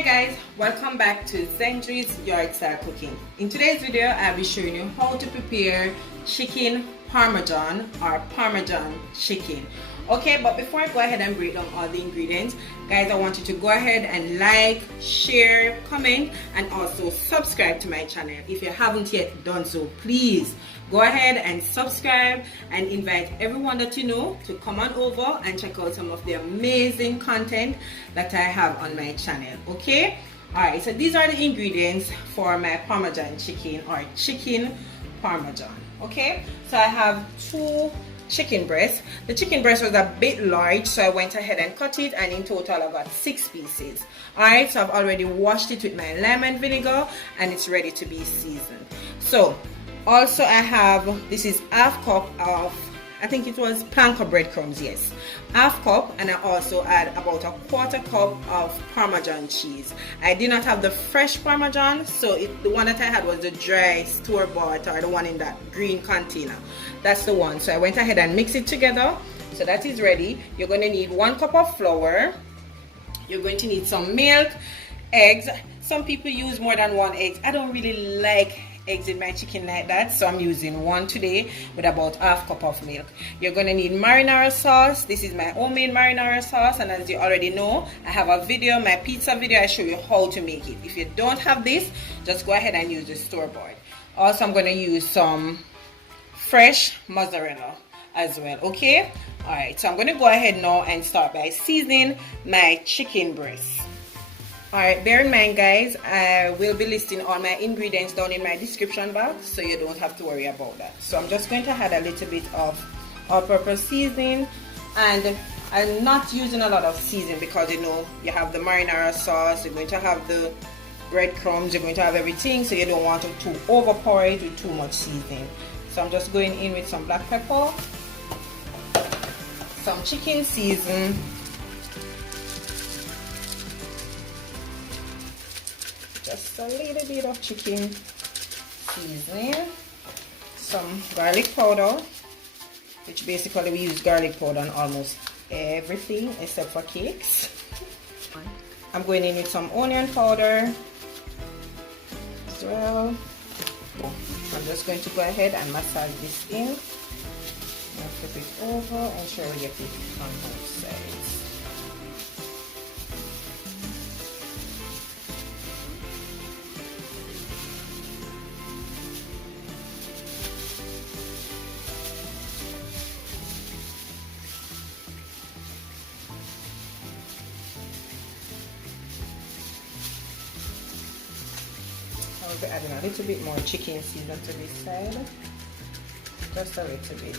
Hey guys, welcome back to Century's Yard Style Cooking. In today's video, I'll be showing you how to prepare chicken parmesan or parmesan chicken. Okay, but before I go ahead and break down all the ingredients, guys, I want you to go ahead and like, share, comment, and also subscribe to my channel. If you haven't yet done so, please go ahead and subscribe and invite everyone that you know to come on over and check out some of the amazing content that I have on my channel. Okay, alright, so these are the ingredients for my parmesan chicken or chicken parmesan. Okay, so I have 2 chicken breasts. The chicken breast was a bit large, so I went ahead and cut it, and in total I got 6 pieces. Alright, so I've already washed it with my lime and vinegar and it's ready to be seasoned. So also I have, this is half cup of, I think it was panko breadcrumbs, yes, half cup, and I also add about a 1/4 cup of Parmesan cheese. I did not have the fresh Parmesan, so the one that I had was the dry store-bought, or the one in that green container. That's the one. So I went ahead and mixed it together. So that is ready. You're going to need 1 cup of flour. You're going to need some milk, eggs. Some people use more than 1 egg. I don't really like eggs in my chicken like that, so I'm using 1 today with about half cup of milk. You're going to need marinara sauce. This is my homemade marinara sauce, and as you already know, I have a video, my pizza video, I show you how to make it. If you don't have this, just go ahead and use the store-bought. Also, I'm going to use some fresh mozzarella as well. Okay, all right, so I'm going to go ahead now and start by seasoning my chicken breast. Alright, bear in mind guys, I will be listing all my ingredients down in my description box, so you don't have to worry about that. So I'm just going to add a little bit of all-purpose seasoning, and I'm not using a lot of seasoning because you know you have the marinara sauce, you're going to have the breadcrumbs, you're going to have everything, so you don't want to overpower it with too much seasoning. So I'm just going in with some black pepper, some chicken season, just a little bit of chicken seasoning, some garlic powder, which basically we use garlic powder on almost everything except for cakes. I'm going in with some onion powder as well. I'm just going to go ahead and massage this in and flip it over, ensure we get it on both sides. I'll be adding a little bit more chicken season to this side, just a little bit.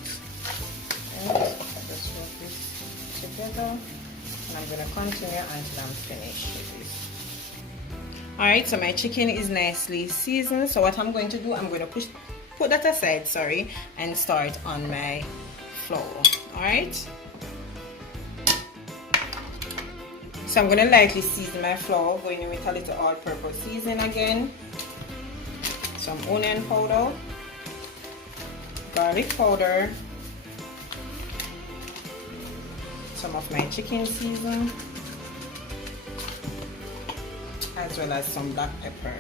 And I just rub this together, and I'm going to continue until I'm finished with this. Alright, so my chicken is nicely seasoned. So what I'm going to do, I'm going to put that aside, sorry, and start on my flour. Alright. So I'm going to lightly season my flour, going in with a little all-purpose seasoning again, some onion powder, garlic powder, some of my chicken season, as well as some black pepper.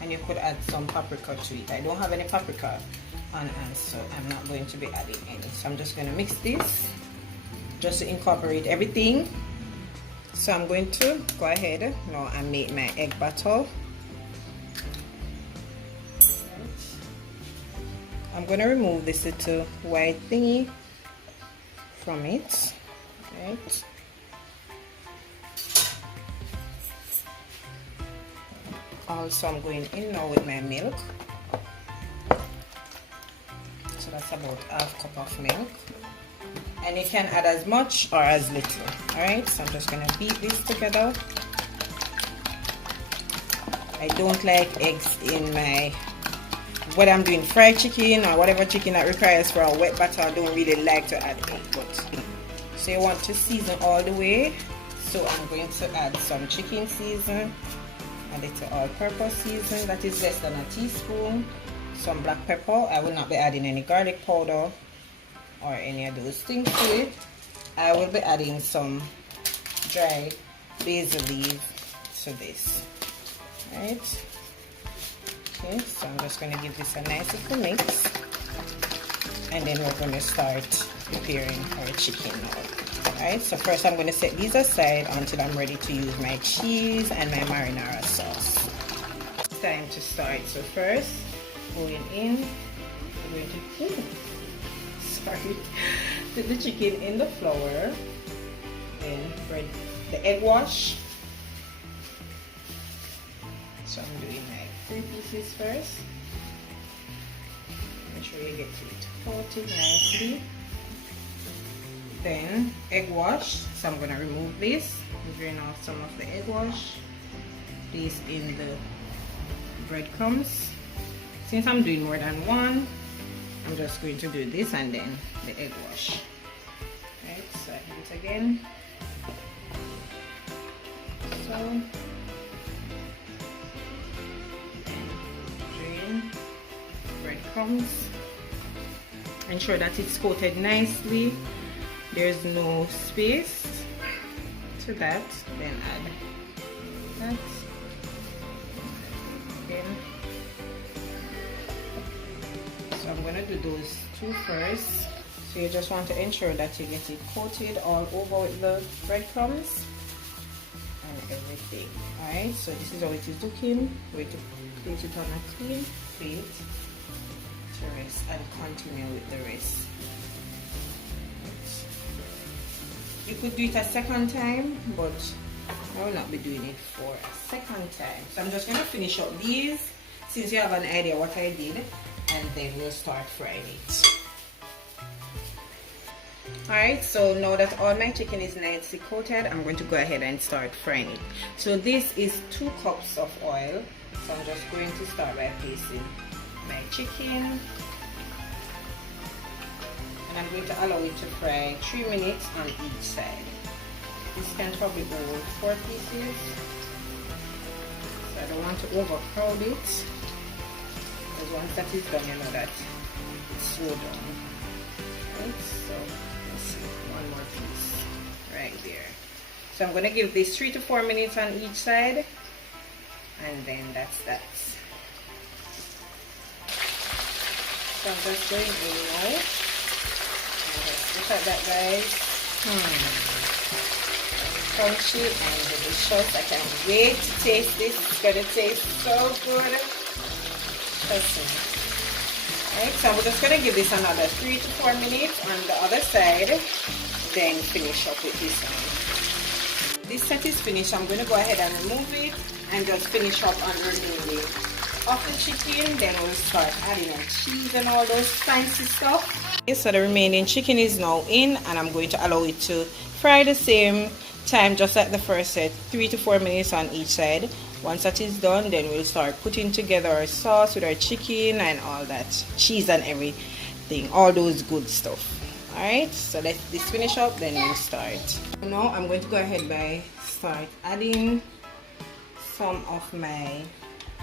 And you could add some paprika to it. I don't have any paprika on hand, so I'm not going to be adding any. So I'm just going to mix this just to incorporate everything. So I'm going to go ahead now and make my egg batter. I'm going to remove this little white thingy from it. Right. Also, I'm going in now with my milk. So that's about half cup of milk. And you can add as much or as little. Alright, so I'm just going to beat this together. I don't like eggs in my, whether I'm doing fried chicken or whatever chicken that requires for a wet batter, I don't really like to add egg. But so you want to season all the way. So I'm going to add some chicken season, a little all-purpose season that is less than a teaspoon, some black pepper. I will not be adding any garlic powder or any of those things to it. I will be adding some dry basil leaf to this. Right? Okay, so I'm just going to give this a nice little mix, and then we're going to start preparing our chicken now. Alright, so first I'm going to set these aside until I'm ready to use my cheese and my marinara sauce. It's time to start. So first, going in, we're going to put the chicken in the flour, then the egg wash. So I'm doing like 3 pieces first. Make sure you get it coated nicely. Then egg wash. So I'm gonna remove this, drain off some of the egg wash. This in the breadcrumbs. Since I'm doing more than one, I'm just going to do this and then the egg wash. Right, so I do it again. So drain breadcrumbs. Ensure that it's coated nicely. There's no space to that. Then add that. Then so I'm gonna do those 2 first. So you just want to ensure that you get it coated all over with the breadcrumbs and everything. Alright, so this is how it is looking. We're going to place it on a clean plate to rest and continue with the rest. You could do it a second time, but I will not be doing it for a second time. So I'm just going to finish up these since you have an idea what I did, and then we'll start frying it. Alright, so now that all my chicken is nicely coated, I'm going to go ahead and start frying it. So this is 2 cups of oil. So I'm just going to start by placing my chicken. And I'm going to allow it to fry 3 minutes on each side. This can probably go 4 pieces. So I don't want to overcrowd it, because once that is done, you know that it's slow down. Right, so let's see, 1 more piece right there. So I'm going to give this 3 to 4 minutes on each side, and then that's that. So I'm just going in now. Look at that, guys. Crunchy and delicious. I can't wait to taste this. It's gonna taste so good. Trust me. Alright, so I'm just gonna give this another 3 to 4 minutes on the other side, then finish up with this one. This set is finished. I'm gonna go ahead and remove it and just finish up on remaining of the chicken. Then we'll start adding our cheese and all those fancy stuff. So the remaining chicken is now in, and I'm going to allow it to fry the same time just like the first set, 3 to 4 minutes on each side. Once that is done, then we'll start putting together our sauce with our chicken and all that, cheese and everything, all those good stuff. Alright, so let this finish up, then we'll start. Now I'm going to go ahead by start adding some of my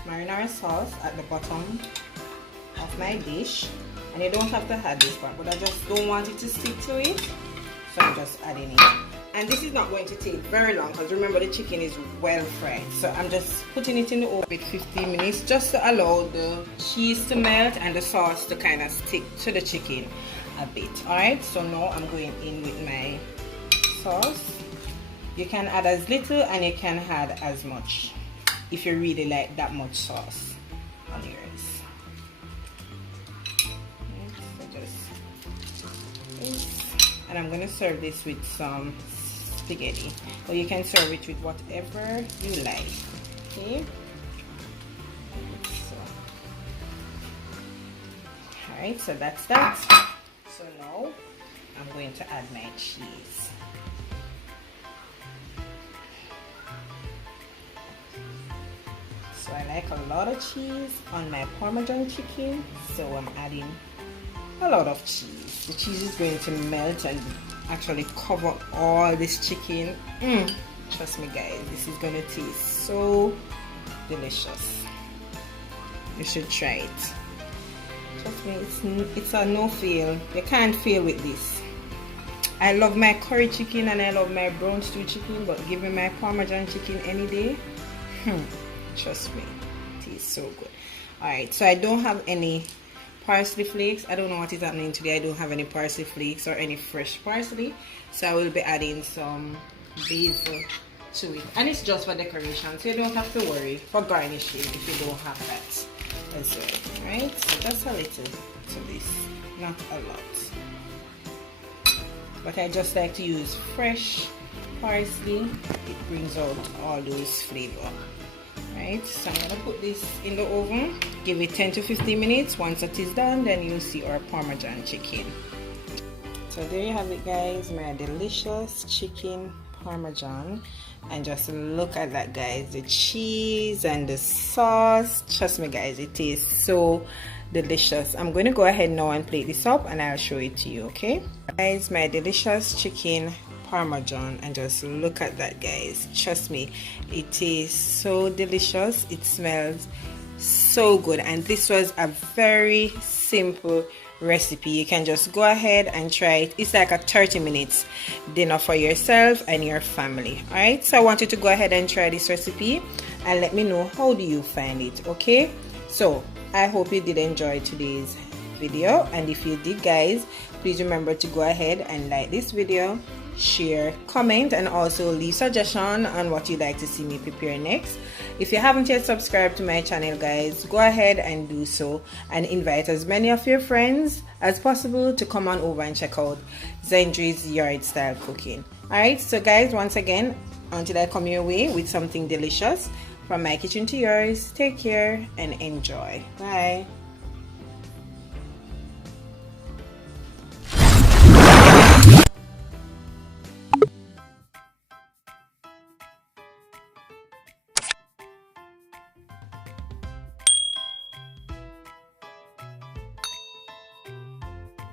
marinara sauce at the bottom of my dish. And you don't have to add this part, but I just don't want it to stick to it, so I'm just adding it. And this is not going to take very long, because remember the chicken is well fried. So I'm just putting it in the oven with 15 minutes just to allow the cheese to melt and the sauce to kind of stick to the chicken a bit. Alright, so now I'm going in with my sauce. You can add as little and you can add as much if you really like that much sauce on yours. And I'm going to serve this with some spaghetti, or you can serve it with whatever you like. Okay, so alright, so that's that. So now I'm going to add my cheese. So I like a lot of cheese on my Parmesan chicken, so I'm adding a lot of cheese. The cheese is going to melt and actually cover all this chicken. Trust me, guys, this is going to taste so delicious. You should try it. Trust me, it's a no fail. You can't fail with this. I love my curry chicken and I love my brown stew chicken, but give me my Parmesan chicken any day. Trust me, it is so good. Alright, so I don't have any parsley flakes. I don't know what is happening today. I don't have any parsley flakes or any fresh parsley, so I will be adding some basil to it, and it's just for decoration, so you don't have to worry for garnishing if you don't have that as well. Right, so just a little to this, not a lot, but I just like to use fresh parsley. It brings out all those flavor. Right, so I'm gonna put this in the oven, give it 10 to 15 minutes. Once it is done, then you'll see our Parmesan chicken. So there you have it, guys, my delicious chicken Parmesan. And just look at that, guys, the cheese and the sauce. Trust me, guys, it tastes so delicious. I'm going to go ahead now and plate this up and I'll show it to you. Okay, guys, my delicious chicken Parmesan, and just look at that, guys. Trust me, it tastes so delicious. It smells so good, and this was a very simple recipe. You can just go ahead and try it. It's like a 30 minutes dinner for yourself and your family. All right, so I want you to go ahead and try this recipe and let me know how do you find it. Okay, so I hope you did enjoy today's video, and if you did, guys, please remember to go ahead and like this video, share, comment, and also leave suggestion on what you'd like to see me prepare next. If you haven't yet subscribed to my channel, guys, go ahead and do so, and invite as many of your friends as possible to come on over and check out Zendri's Yard Style Cooking. Alright, so guys, once again, until I come your way with something delicious, from my kitchen to yours, take care and enjoy. Bye.